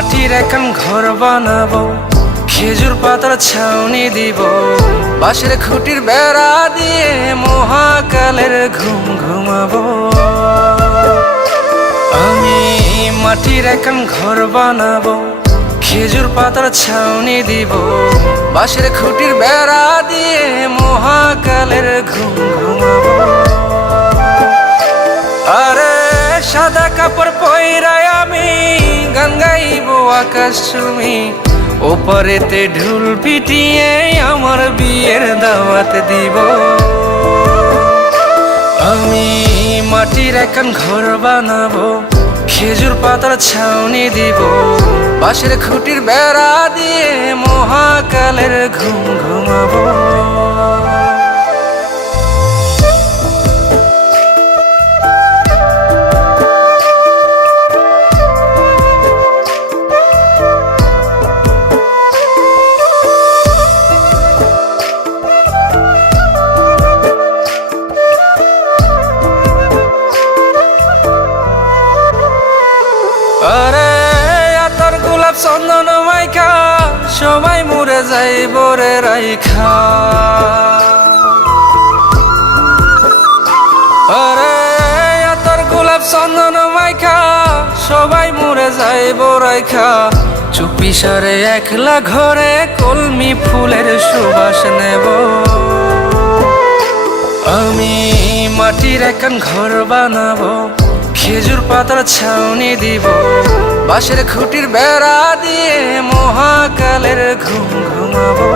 মাটির এখন ঘর বানাবো, খেজুর পাতার ছাউনি দিব, বাঁশের খুঁটির বেড়া দিয়ে মহাকালের ঘুম ঘুমাবো। আমি মাটির এখন ঘর বানাবো, খেজুর পাতার ছাউনি দিব, বাঁশের খুঁটির বেড়া দিয়ে মহাকালের ঘুম ঘুমাবো। আরে সাদা কাপড় পয়রায় আমি গান গাইবো আকাশ চুমি, ওপারেতে ঢুল পিটিয়ে আমার বিয়ের দাওয়াত দিব। আমি মাটির এখন ঘর বানাবো, খেজুর পাতার ছাউনি দিব, বাঁশের খুঁটির বেড়া দিয়ে মহাকালের ঘুম ঘুমাবো। আরে আতর গোলাপ চন্দন মাইখা সবাই মরে যাইব রে রাইখা। আরে আতর গোলাপ চন্দন মাইখা সবাই মরে যাইব রাইখা, চুপি সারে একলা ঘরে কলমি ফুলের সুবাস নেব। আমি মাটির এখন ঘর বানাবো, খেজুর পাতার ছাউনি দিব, বাঁশের খুঁটির বেড়া দিয়ে মহাকালের ঘুম ঘুমাবো।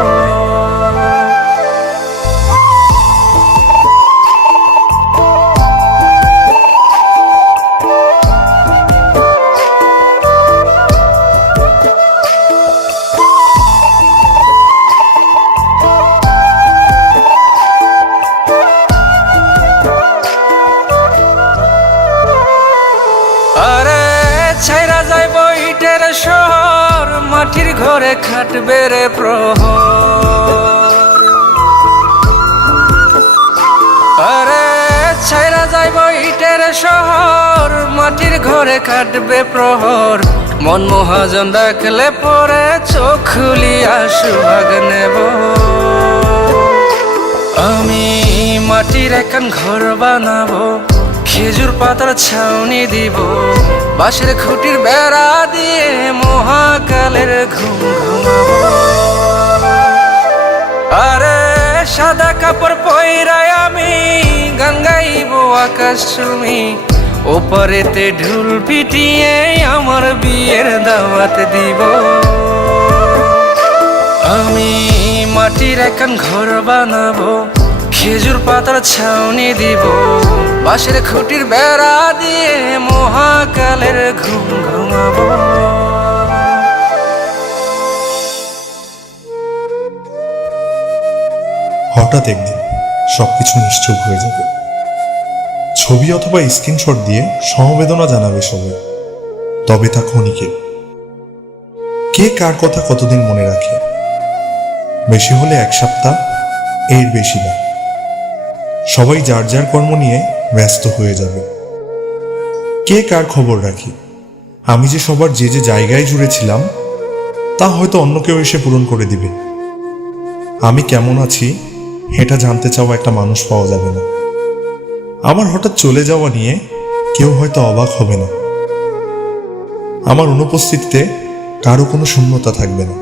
আরে ছাইরা যাইব ইটের শহর, মাটির ঘরে খাটবে রে প্রহর। আরে ছাইরা যাইব ইটের শহর, মাটির ঘরে খাটবে প্রহর, মন মহাজন ডাকলে পরে চোখ খুলিয়া সুহাগ নেব। আমি মাটির এখন ঘর বানাবো, খেজুর পাতার ছাউনি দিব, বাঁশের খুঁটির বেড়া দিয়ে মহাকালের ঘুম ঘুমাবো। আরে সাদা কাপড় পয়রায় আমি গান গাইবো আকাশ চুমি, ওপারেতে ঢুল পিটিয়ে আমার বিয়ের দাওয়াত দিব। আমি মাটির এখন ঘর বানাবো, খেজুর পাতার ছাউনি দিব, বাঁশের খুঁটির বেড়া দিয়ে মহাকালের ঘুম ঘুমাবো। হঠাৎ একদিন সবকিছু নিশ্চুপ হয়ে যাবে। ছবি অথবা স্ক্রিনশট দিয়ে সমবেদনা জানাবে সবাই, তবে তা ক্ষণিকের। কে কার কথা কতদিন মনে রাখে? বেশি হলে এক সপ্তাহ, এর বেশি না। সবাই যার যার কর্ম নিয়ে ব্যস্ত হয়ে যাবে। কে কার খবর রাখি? আমি যে সবার যে যে জায়গায় জুড়েছিলাম তা হয়তো অন্য কেউ এসে পূরণ করে দিবে। আমি কেমন আছি এটা জানতে চাওয়া একটা মানুষ পাওয়া যাবে না। আমার হঠাৎ চলে যাওয়া নিয়ে কেউ হয়তো অবাক হবে না। আমার অনুপস্থিতিতে কারো কোনো শূন্যতা থাকবে না।